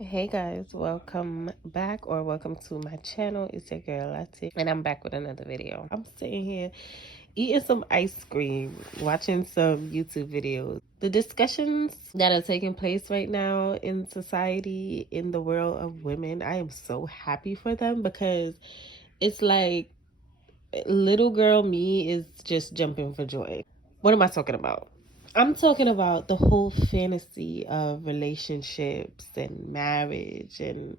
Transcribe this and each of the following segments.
Hey guys, welcome back or welcome to my channel. It's your girl Latte and I'm back with another video. I'm sitting here eating some ice cream, watching some YouTube videos. The discussions that are taking place right now in society, in the world of women, I am so happy for them because it's like little girl me is just jumping for joy. What am I talking about? I'm talking about the whole fantasy of relationships and marriage and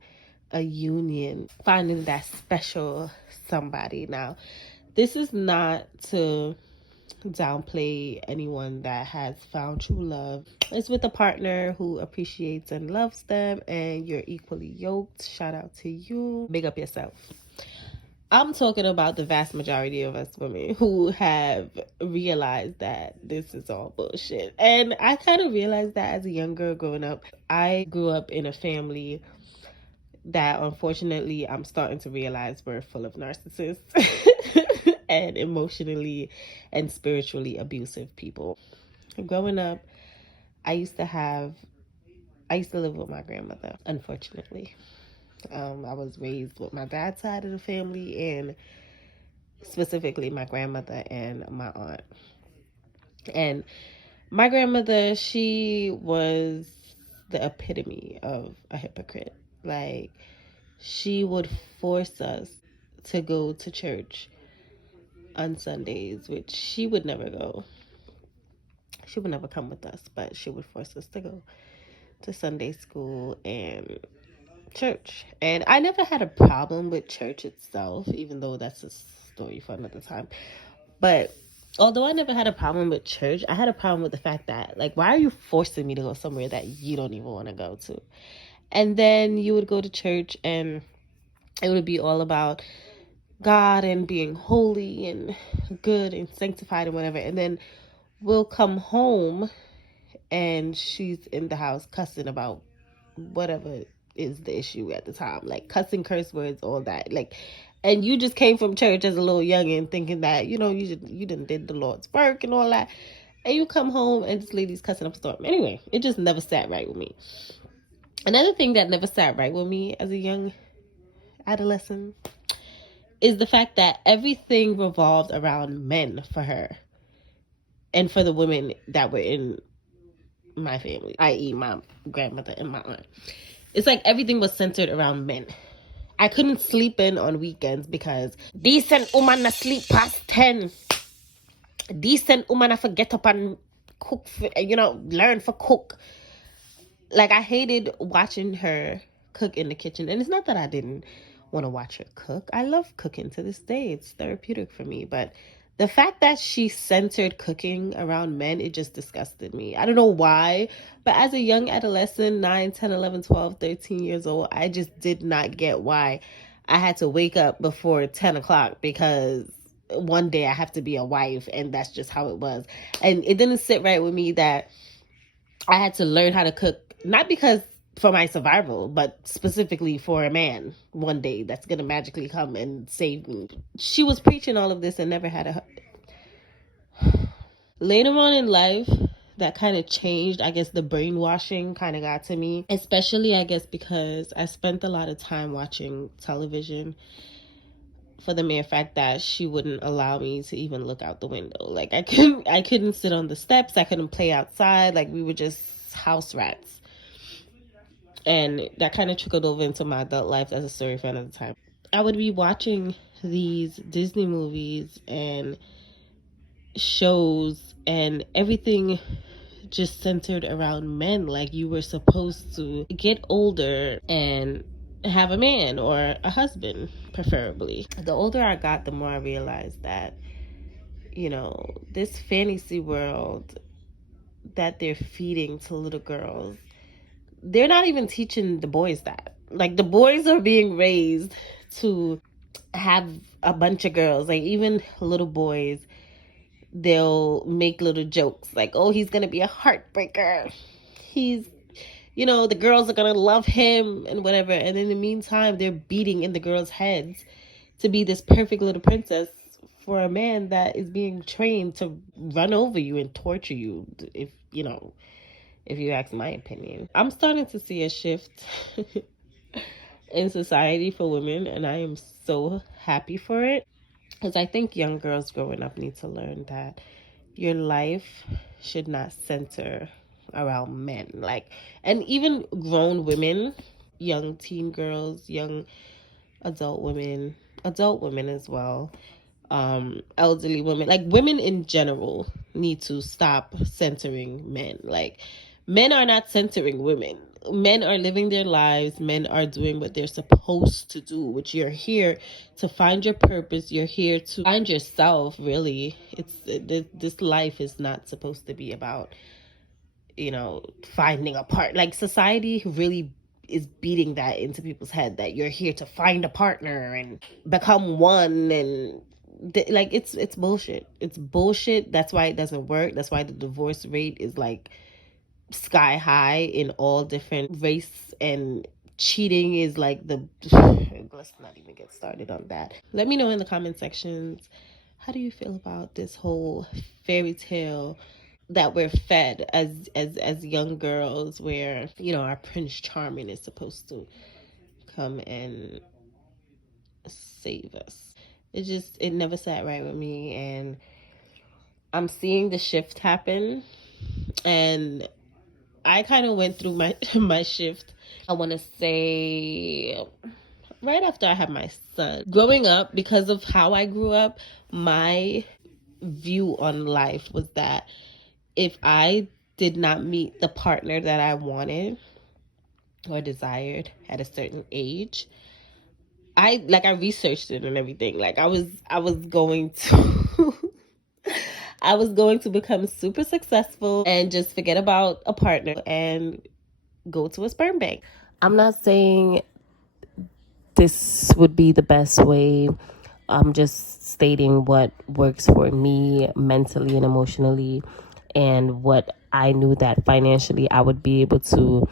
a union, finding that special somebody. Now, this is not to downplay anyone that has found true love. It's with a partner who appreciates and loves them, and you're equally yoked. Shout out to you. Big up yourself. I'm talking about the vast majority of us women who have realized that this is all bullshit. And I kind of realized that as a young girl growing up. I grew up in a family that unfortunately I'm starting to realize we're full of narcissists and emotionally and spiritually abusive people. Growing up, I used to live with my grandmother, unfortunately. I was raised with my dad's side of the family and specifically my grandmother and my aunt. And my grandmother, she was the epitome of a hypocrite. Like, she would force us to go to church on Sundays, which she would never go. She would never come with us, but she would force us to go to Sunday school and church. And I never had a problem with church itself, even though that's a story for another time. But although I never had a problem with church, I had a problem with the fact that, like, why are you forcing me to go somewhere that you don't even want to go to? And then you would go to church and it would be all about God and being holy and good and sanctified and whatever. And then we'll come home and she's in the house cussing about whatever is the issue at the time, like cussing, curse words, all that. Like, and you just came from church as a little youngin thinking that you done did the Lord's work and all that, and you come home and this lady's cussing up a storm. Anyway, it just never sat right with me. Another thing that never sat right with me as a young adolescent is the fact that everything revolved around men for her and for the women that were in my family, i.e. my grandmother and my aunt. It's like everything was centered around men. I couldn't sleep in on weekends because decent woman sleep past 10. Decent woman forget up and cook, learn for cook. Like, I hated watching her cook in the kitchen. And it's not that I didn't want to watch her cook. I love cooking to this day. It's therapeutic for me. But the fact that she centered cooking around men, it just disgusted me. I don't know why, but as a young adolescent, 9, 10, 11, 12, 13 years old, I just did not get why I had to wake up before 10 o'clock because one day I have to be a wife, and that's just how it was. And it didn't sit right with me that I had to learn how to cook, not because for my survival, but specifically for a man one day that's gonna magically come and save me. She was preaching all of this and never had a. Later on in life, that kind of changed. I guess the brainwashing kind of got to me, especially I guess because I spent a lot of time watching television for the mere fact that she wouldn't allow me to even look out the window. Like, I couldn't sit on the steps, I couldn't play outside. Like, we were just house rats. And that kind of trickled over into my adult life. As a story for another time. I would be watching these Disney movies and shows, and everything just centered around men. Like, you were supposed to get older and have a man or a husband, preferably. The older I got, the more I realized that, this fantasy world that they're feeding to little girls, they're not even teaching the boys that. Like, the boys are being raised to have a bunch of girls. Like, even little boys, they'll make little jokes like, oh, he's gonna be a heartbreaker. He's, the girls are gonna love him and whatever. And in the meantime, they're beating in the girls' heads to be this perfect little princess for a man that is being trained to run over you and torture you if if you ask my opinion. I'm starting to see a shift in society for women, and I am so happy for it. Because I think young girls growing up need to learn that your life should not center around men. Like, and even grown women, young teen girls, young adult women as well, elderly women, like women in general need to stop centering men. Like, men are not centering women. Men are living their lives. Men are doing what they're supposed to do, which you're here to find your purpose. You're here to find yourself, really. This life is not supposed to be about, finding a part. Like, society really is beating that into people's head that you're here to find a partner and become one, and like, it's bullshit. It's bullshit. That's why it doesn't work. That's why the divorce rate is like sky high in all different race, and cheating is like the let's not even get started on that. Let me know in the comment sections, how do you feel about this whole fairy tale that we're fed as young girls, where our Prince Charming is supposed to come and save us? It never sat right with me, and I'm seeing the shift happen, and I kind of went through my my shift, I want to say, right after I had my son. Growing up, because of how I grew up, my view on life was that if I did not meet the partner that I wanted or desired at a certain age, I researched it and everything. Like, I was going to I was going to become super successful and just forget about a partner and go to a sperm bank. I'm not saying this would be the best way. I'm just stating what works for me mentally and emotionally, and what I knew that financially I would be able to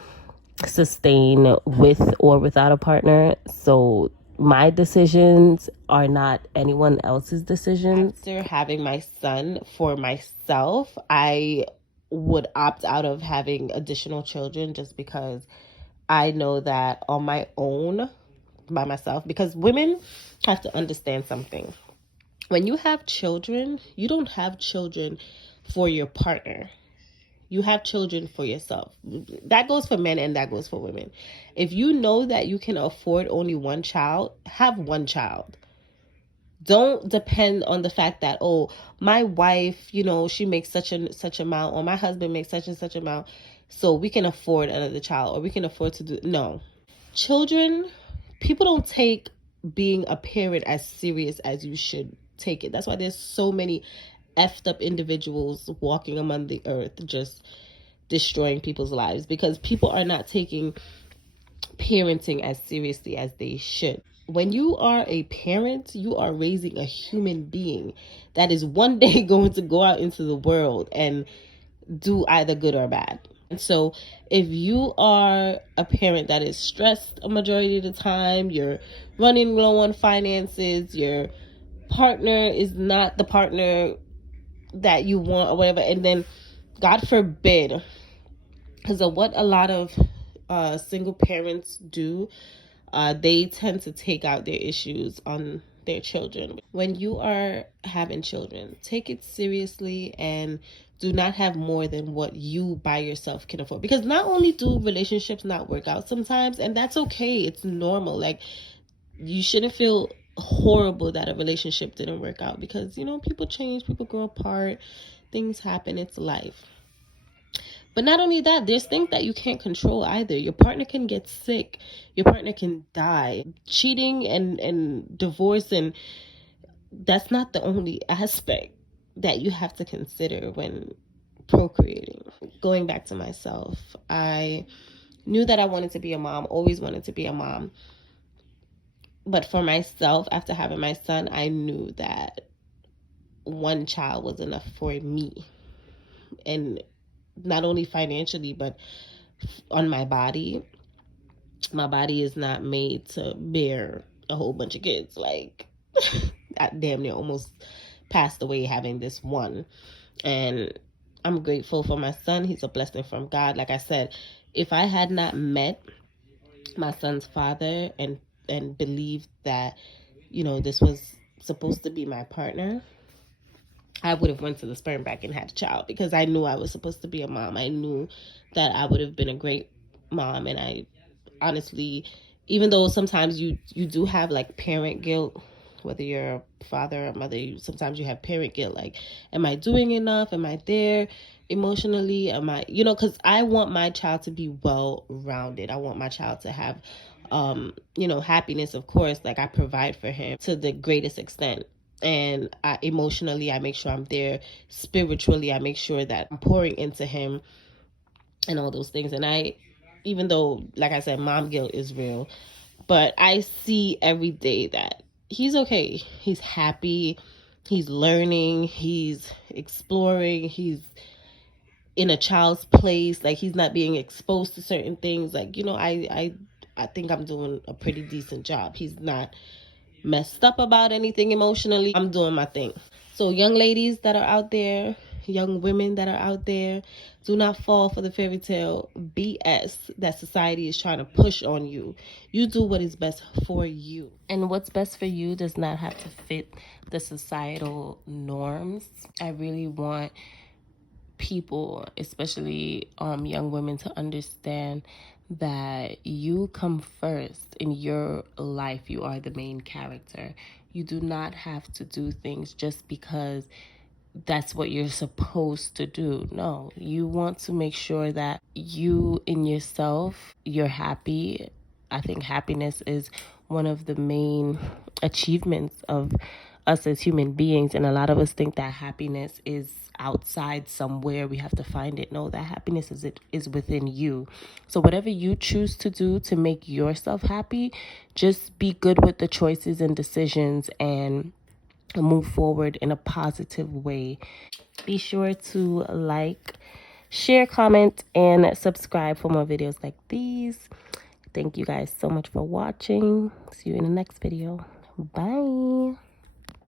sustain with or without a partner. So my decisions are not anyone else's decisions. After having my son for myself, I would opt out of having additional children, just because I know that on my own, by myself, because women have to understand something. When you have children, you don't have children for your partner. You have children for yourself. That goes for men and that goes for women. If you know that you can afford only one child, have one child. Don't depend on the fact that, oh, my wife, she makes such amount, or my husband makes such and such amount, so we can afford another child, or we can afford to do. No. Children, people don't take being a parent as serious as you should take it. That's why there's so many effed up individuals walking among the earth, just destroying people's lives, because people are not taking parenting as seriously as they should. When you are a parent, you are raising a human being that is one day going to go out into the world and do either good or bad. And so if you are a parent that is stressed a majority of the time, you're running low on finances, your partner is not the partner that you want or whatever, and then God forbid, because of what a lot of single parents do, they tend to take out their issues on their children. When you are having children, take it seriously and do not have more than what you by yourself can afford. Because not only do relationships not work out sometimes, and that's okay, it's normal. Like, you shouldn't feel horrible that a relationship didn't work out, because people change, people grow apart, things happen, it's life. But not only that, there's things that you can't control either. Your partner can get sick, your partner can die. Cheating and divorce, and that's not the only aspect that you have to consider when procreating. Going back to myself, I knew that I wanted to be a mom, always wanted to be a mom. But for myself, after having my son, I knew that one child was enough for me. And not only financially, but on my body. My body is not made to bear a whole bunch of kids. Like, I damn near almost passed away having this one. And I'm grateful for my son. He's a blessing from God. Like I said, if I had not met my son's father and believed that, you know, this was supposed to be my partner, I would have went to the sperm bank and had a child, because I knew I was supposed to be a mom. I knew that I would have been a great mom. And I honestly, even though sometimes you do have like parent guilt, whether you're a father or mother, sometimes you have parent guilt, like, am I doing enough? Am I there emotionally? Am I, you know, because I want my child to be well rounded. I want my child to have you know, happiness, of course. Like, I provide for him to the greatest extent, and emotionally I make sure I'm there. Spiritually, I make sure that I'm pouring into him and all those things. And I, even though, like I said, mom guilt is real, but I see every day that he's okay. He's happy. He's learning. He's exploring. He's in a child's place. Like, he's not being exposed to certain things. Like, you know, I think I'm doing a pretty decent job. He's not messed up about anything emotionally. I'm doing my thing. So young ladies that are out there, young women that are out there, do not fall for the fairy tale BS that society is trying to push on you. You do what is best for you. And what's best for you does not have to fit the societal norms. I really want people, especially young women, to understand that you come first in your life. You are the main character. You do not have to do things just because that's what you're supposed to do. No, you want to make sure that you in yourself, you're happy. I think happiness is one of the main achievements of us as human beings, and a lot of us think that happiness is outside somewhere, we have to find it. No, that happiness is within you. So whatever you choose to do to make yourself happy, just be good with the choices and decisions and move forward in a positive way. Be sure to like, share, comment, and subscribe for more videos like these. Thank you guys so much for watching. See you in the next video. Bye.